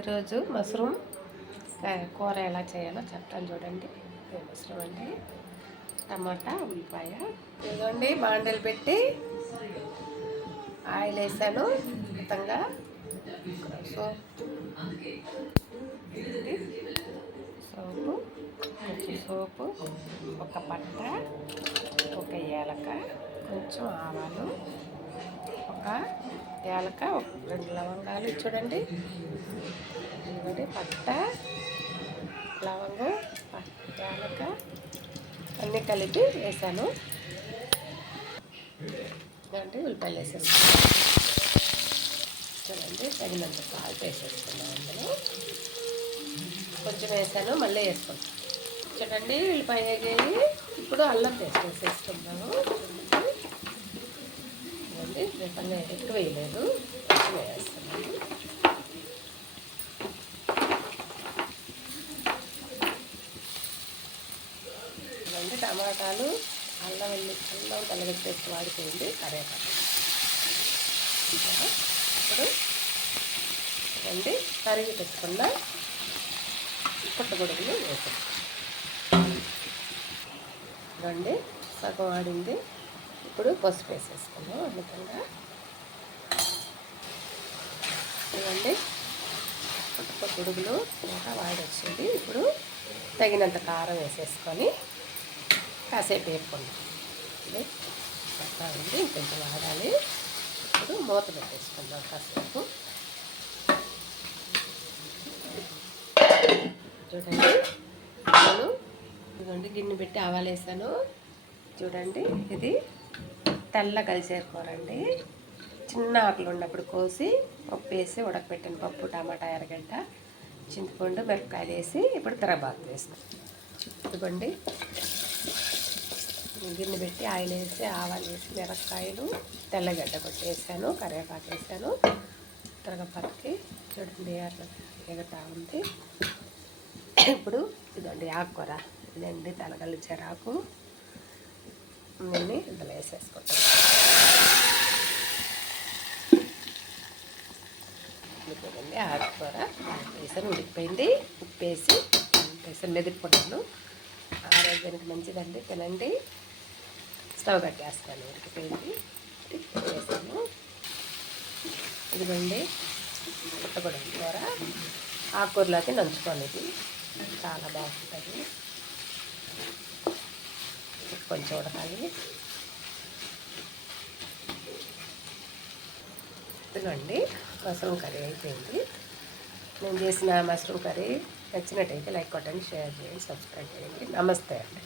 ఈరోజు మష్రూమ్ కూర ఎలా చేయాలో చెప్తాను చూడండి. మష్రూమ్ అండి, టమాటా, ఉల్లిపాయ. ఇదిగోండి బాండలు పెట్టి ఆయిల్ వేసాను మొత్తంగా. సోపు, కొంచెం సోపు, ఒక పట్ట, ఒక ఏలక, కొంచెం ఆవాలు, ఒక ఏలక, ఒక 2 లవంగాలు చూడండి. ఇదిగోండి పట్ట, లవంగం, ఏలక అన్నీ కలిపి వేసాను. ఇదంటే ఉల్లిపాయలు వేసేసుకున్నాను చూడండి. తగినంత సాల్ట్ వేసేసుకున్నాను. అందులో కొంచెం వేసాను, మళ్ళీ వేసుకున్నాను చూడండి. ఉల్లిపాయ వేగాయి. ఇప్పుడు అల్లం పేస్ట్ వేసేసుకున్నాను. ఇదండి నిజంగా ఎక్కువ వేయలేదు, కొంచెం వేస్తున్నాను. ఇదండి టమాటాలు, అల్లం తెల్లగడ్డ పేస్ట్ వాడిపోయింది, కరివేపాకు. ఇప్పుడు ఇదండి తరిగి పెట్టుకున్న పుట్టగొడుగులు వేసాను. ఇదండి సగం ఆడింది. ఇప్పుడు పసుపు వేసేసుకున్నాం అమితంగా. ఇదండి పుట్టగొడుగులు ఇంకా వాడొచ్చింది. ఇప్పుడు తగినంత కారం వేసేసుకొని కాసేపు వేపుకున్నాం. ఇది పక్కా ఉంది, ఇంకొంచెం వాడాలి. ఇప్పుడు మూత పెట్టేసుకుందాం కాసేపు. చూడండి, నేను ఇదిగోండి గిన్నె పెట్టి ఆవాలు వేసాను చూడండి. ఇది తెల్ల గలిసేరు కూర అండి. చిన్న ఆకులు ఉన్నప్పుడు కోసి పప్పు వేసి ఉడకపెట్టిన పప్పు, టమాటా, ఎర్రగడ్డ, చింతపండు, మిరపకాయలు వేసి ఇప్పుడు తిరగబాతు వేస్తాను. ఇదిగోండి గిన్నె పెట్టి ఆయిల్ వేసి ఆవాలు వేసి మిరపకాయలు, తెల్లగడ్డ కొట్టి వేసాను, కరివేపాకు వేసాను. తిరగబాతుకి చూడండి ఎగతా ఉంది. ఇప్పుడు ఇదండి ఆకుకూర, ఇదండి తలగల్లి చెరాకు, దీన్ని ఇందులో వేసేసుకుంటాను. ఉడిపోయిందండి ఆకుకూర వేసాను, ఉడికిపోయింది. ఉప్పు వేసి వేసాను, మెదుపుకున్నాను. ఆరోగ్యానికి మంచిదండి, తినండి. స్టవ్ కట్టేస్తాను, ఉడికిపోయింది. వేసాను. ఇదిగోండి పుట్టగొడుగు కూర ఆకుకూరలోకి నంచుకోండి. ఇది చాలా బాగుంటుంది. కొంచెం ఉడకాలి. ఇదిగోండి మష్రూమ్ కర్రీ అయిపోయింది. నేను చేసిన మష్రూమ్ కర్రీ నచ్చినట్టయితే లైక్ కొట్టండి, షేర్ చేయండి, సబ్స్క్రైబ్ చేయండి. నమస్తే అండి.